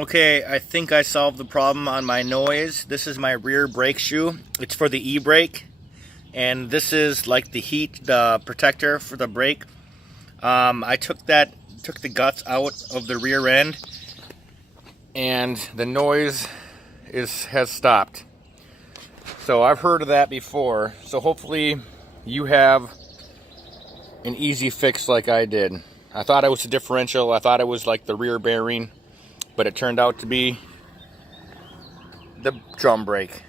Okay, I think I solved the problem on my noise. This is my rear brake shoe. It's for the e-brake, and this is like the heat, the protector for the brake. I took the guts out of the rear end, and the noise has stopped. So I've heard of that before. So hopefully you have an easy fix like I did. I thought it was a differential. I thought it was like the rear bearing, but it turned out to be the drum brake.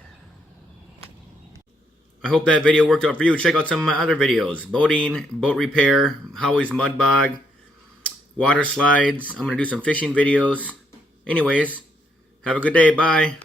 I hope that video worked out for you. Check out some of my other videos. Boating, boat repair, Howie's mud bog, water slides. I'm going to do some fishing videos. Anyways, have a good day. Bye.